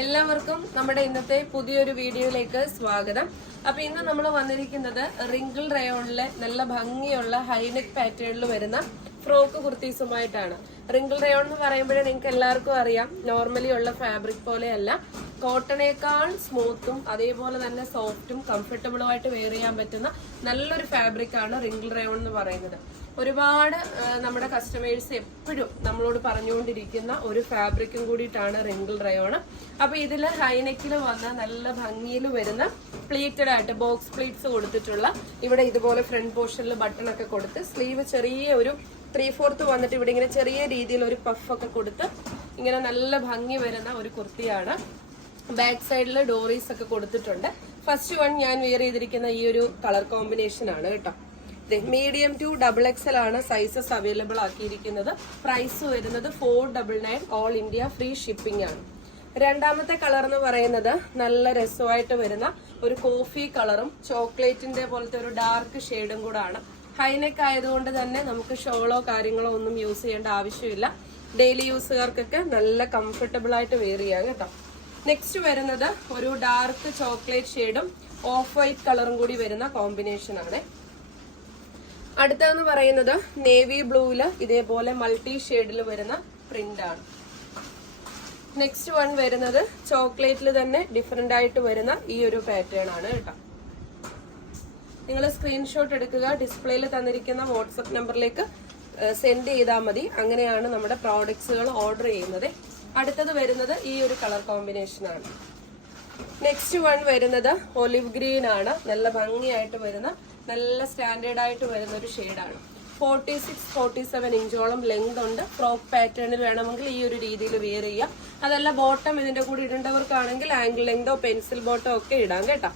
എല്ലാവർക്കും നമ്മുടെ ഇന്നത്തെ പുതിയൊരു വീഡിയോയിലേക്ക് സ്വാഗതം. അപ്പൊ ഇന്ന് നമ്മൾ വന്നിരിക്കുന്നത് റിങ്കിൾ റയോണിലെ നല്ല ഭംഗിയുള്ള ഹൈനെക് പാറ്റേണിൽ വരുന്ന ഫ്രോക്ക് കുർത്തീസുമായിട്ടാണ്. റിങ്കിൾ റയോൺ എന്ന് പറയുമ്പോഴേ നിങ്ങൾക്ക് എല്ലാവർക്കും അറിയാം. നോർമലി ഉള്ള ഫാബ്രിക് പോലെയല്ല. കോട്ടണേക്കാൾ സ്മൂത്തും അതേപോലെ തന്നെ സോഫ്റ്റും കംഫർട്ടബിളും ആയിട്ട് വെയർ ചെയ്യാൻ പറ്റുന്ന നല്ലൊരു ഫാബ്രിക് ആണ് റിങ്കിൾ റയോൺ എന്ന് പറയുന്നത്. ഒരുപാട് നമ്മുടെ കസ്റ്റമേഴ്സ് എപ്പോഴും നമ്മളോട് പറഞ്ഞുകൊണ്ടിരിക്കുന്ന ഒരു ഫാബ്രിക്കും കൂടിയിട്ടാണ് റിങ്കിൾ റയോൺ. അപ്പൊ ഇതിൽ ഹൈനെക്കിൽ വന്ന നല്ല ഭംഗിയിൽ വരുന്ന പ്ലീറ്റഡ് ആയിട്ട് ബോക്സ് പ്ലീറ്റ്സ് കൊടുത്തിട്ടുള്ള ഇവിടെ ഇതുപോലെ ഫ്രണ്ട് പോർഷനിൽ ബട്ടൺ ഒക്കെ കൊടുത്ത് സ്ലീവ് ചെറിയ ഒരു ത്രീ ഫോർത്ത് വന്നിട്ട് ഇവിടെ ഇങ്ങനെ ചെറിയ രീതിയിൽ ഒരു പഫ് ഒക്കെ കൊടുത്ത് ഇങ്ങനെ നല്ല ഭംഗി വരുന്ന ഒരു കുർത്തിയാണ്. ബാക്ക് സൈഡിൽ ഡോറീസ് ഒക്കെ കൊടുത്തിട്ടുണ്ട്. ഫസ്റ്റ് വൺ ഞാൻ വെയർ ചെയ്തിരിക്കുന്ന ഈ ഒരു കളർ കോമ്പിനേഷൻ ആണ് കേട്ടോ. മീഡിയം ടു ഡബിൾ എക്സൽ ആണ് സൈസസ് അവൈലബിൾ ആക്കിയിരിക്കുന്നത്. പ്രൈസ് വരുന്നത് four double nine all India free shipping ആണ്. രണ്ടാമത്തെ കളർ എന്ന് പറയുന്നത് നല്ല രസമായിട്ട് വരുന്ന ഒരു കോഫി കളറും ചോക്ലേറ്റിന്റെ പോലത്തെ ഒരു ഡാർക്ക് ഷെയ്ഡും കൂടാണ് ഹൈനെക്ക് ആയതുകൊണ്ട് തന്നെ നമുക്ക് ഷോളോ കാര്യങ്ങളോ ഒന്നും യൂസ് ചെയ്യേണ്ട ആവശ്യമില്ല. ഡെയിലി യൂസുകാർക്കൊക്കെ നല്ല കംഫർട്ടബിൾ ആയിട്ട് വെയർ ചെയ്യാം കേട്ടോ. നെക്സ്റ്റ് വരുന്നത് ഒരു ഡാർക്ക് ചോക്ലേറ്റ് ഷെയ്ഡും ഓഫ് വൈറ്റ് കളറും കൂടി വരുന്ന കോമ്പിനേഷൻ ആണ്. അടുത്തതെന്ന് പറയുന്നത് നേവി ബ്ലൂവിൽ ഇതേപോലെ മൾട്ടി ഷെയ്ഡിൽ വരുന്ന പ്രിന്റ് ആണ്. നെക്സ്റ്റ് വൺ വരുന്നത് ചോക്ലേറ്റിൽ തന്നെ ഡിഫറെന്റ് ആയിട്ട് വരുന്ന ഈ ഒരു പാറ്റേൺ ആണ് കേട്ടോ. നിങ്ങൾ സ്ക്രീൻഷോട്ട് എടുക്കുക ഡിസ്പ്ലേയിൽ തന്നിരിക്കുന്ന വാട്സപ്പ് നമ്പറിലേക്ക് സെൻഡ് ചെയ്താൽ മതി. അങ്ങനെയാണ് നമ്മുടെ പ്രോഡക്ട്സുകൾ ഓർഡർ ചെയ്യുന്നത്. അടുത്തത് വരുന്നത് ഈ ഒരു കളർ കോമ്പിനേഷൻ ആണ്. നെക്സ്റ്റ് വൺ വരുന്നത് ഒലിവ് ഗ്രീൻ ആണ്. നല്ല ഭംഗിയായിട്ട് വരുന്ന നല്ല സ്റ്റാൻഡേർഡ് ആയിട്ട് വരുന്ന ഒരു ഷെയ്ഡാണ് ഫോർട്ടി സിക്സ് ഫോർട്ടി സെവൻ ഇഞ്ചോളം ലെങ്ത് ഉണ്ട്. ഫ്രോക്ക് പാറ്റേണിൽ വേണമെങ്കിൽ ഈ ഒരു രീതിയിൽ വെയർ ചെയ്യാം. അതല്ല ബോട്ടം ഇതിന്റെ കൂടെ ഇടേണ്ടവർക്കാണെങ്കിൽ ആംഗിൾ ലെങ്തോ പെൻസിൽ ബോട്ടോ ഒക്കെ ഇടാം കേട്ടോ.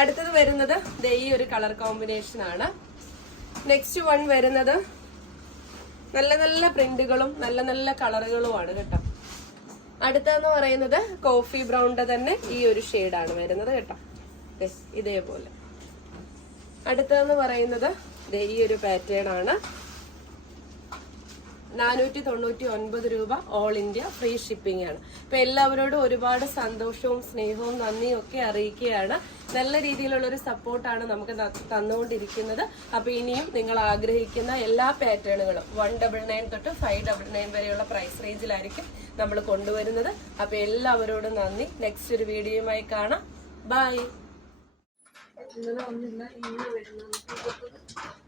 അടുത്തത് വരുന്നത് ഈ ഒരു കളർ കോമ്പിനേഷൻ ആണ്. നെക്സ്റ്റ് വൺ വരുന്നത് നല്ല നല്ല പ്രിന്റുകളും നല്ല നല്ല കളറുകളുമാണ് കേട്ടോ. അടുത്തതെന്ന് പറയുന്നത് കോഫി ബ്രൗണിന്റെ തന്നെ ഈ ഒരു ആണ് വരുന്നത് കേട്ടോ. ഇതേപോലെ. അടുത്തതെന്ന് പറയുന്നത് ഈ ഒരു പാറ്റേൺ ആണ്. നാനൂറ്റി തൊണ്ണൂറ്റി ഒൻപത് രൂപ ഓൾ ഇന്ത്യ ഫ്രീ ഷിപ്പിംഗ് ആണ്. അപ്പൊ എല്ലാവരോടും ഒരുപാട് സന്തോഷവും സ്നേഹവും നന്ദിയും ഒക്കെ അറിയിക്കുകയാണ്. നല്ല രീതിയിലുള്ള ഒരു സപ്പോർട്ടാണ് നമുക്ക് തന്നുകൊണ്ടിരിക്കുന്നത്. അപ്പൊ ഇനിയും നിങ്ങൾ ആഗ്രഹിക്കുന്ന എല്ലാ പാറ്റേണുകളും വൺ ഡബിൾ നയൻ തൊട്ട് ഫൈവ് ഡബിൾ നയൻ വരെയുള്ള പ്രൈസ് റേഞ്ചിലായിരിക്കും നമ്മൾ കൊണ്ടുവരുന്നത്. അപ്പൊ എല്ലാവരോടും നന്ദി. നെക്സ്റ്റ് ഒരു വീഡിയോയുമായി കാണാം. ബൈ ഇന്നലെ ഇന്ന് വരുന്നത്